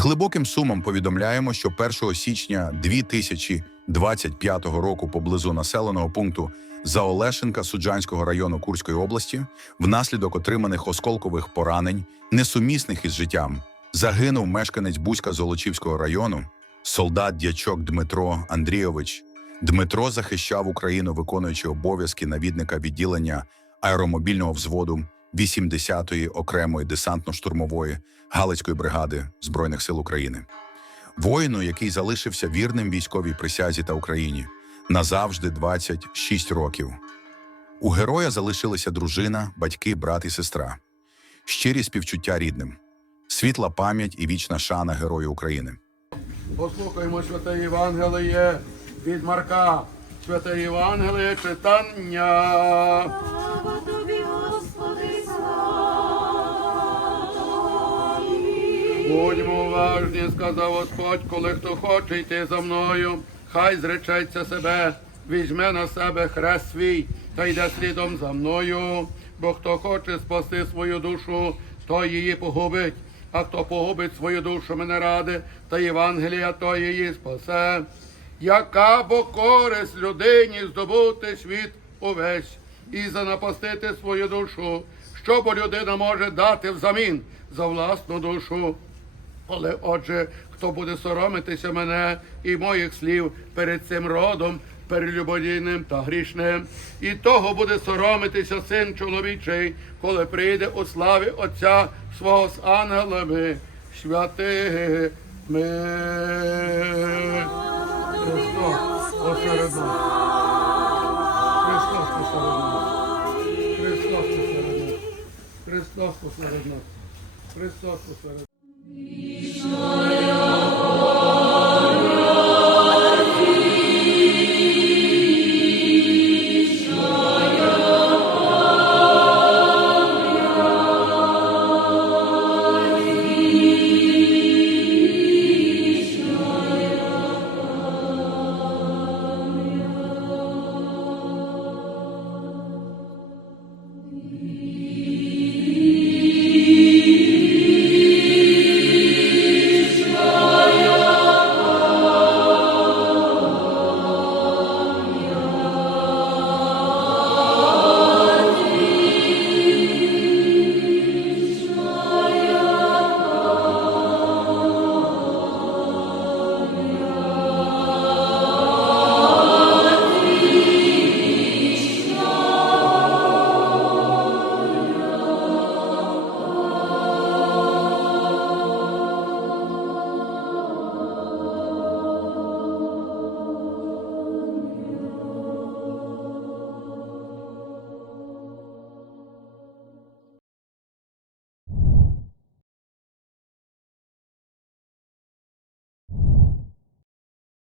глибоким сумом повідомляємо, що 1 січня 2025 року поблизу населеного пункту Заолешенка Суджанського району Курської області, внаслідок отриманих осколкових поранень, несумісних із життям, загинув мешканець Бузька Золочівського району, солдат дячок Дмитро Андрійович. Дмитро захищав Україну, виконуючи обов'язки навідника відділення аеромобільного взводу 80-ї окремої десантно-штурмової Галицької бригади Збройних сил України. Воїну, який залишився вірним військовій присязі та Україні назавжди 26 років. У героя залишилися дружина, батьки, брат і сестра. Щирі співчуття рідним, світла пам'ять і вічна шана Герою України. Послухаймо святе Євангеліє від Марка. Святе Євангеліє читання. Будьмо уважні, сказав Господь, коли хто хоче йти за мною, хай зречеться себе, візьме на себе хрест свій та йде слідом за мною. Бо хто хоче спасти свою душу, той її погубить, а хто погубить свою душу мене ради, та Євангелія, той її спасе. Яка бо користь людині здобути світ увесь і занапастити свою душу, що бо людина може дати взамін за власну душу. Але отже, хто буде соромитися мене і моїх слів перед цим родом, перелюбодійним та грішним, і того буде соромитися син чоловічий, коли прийде у славі Отця свого з ангелами святими. Христос посеред нас. Христос посеред нас. Христос посеред нас. Христос посеред нас. Христос посеред. Joy.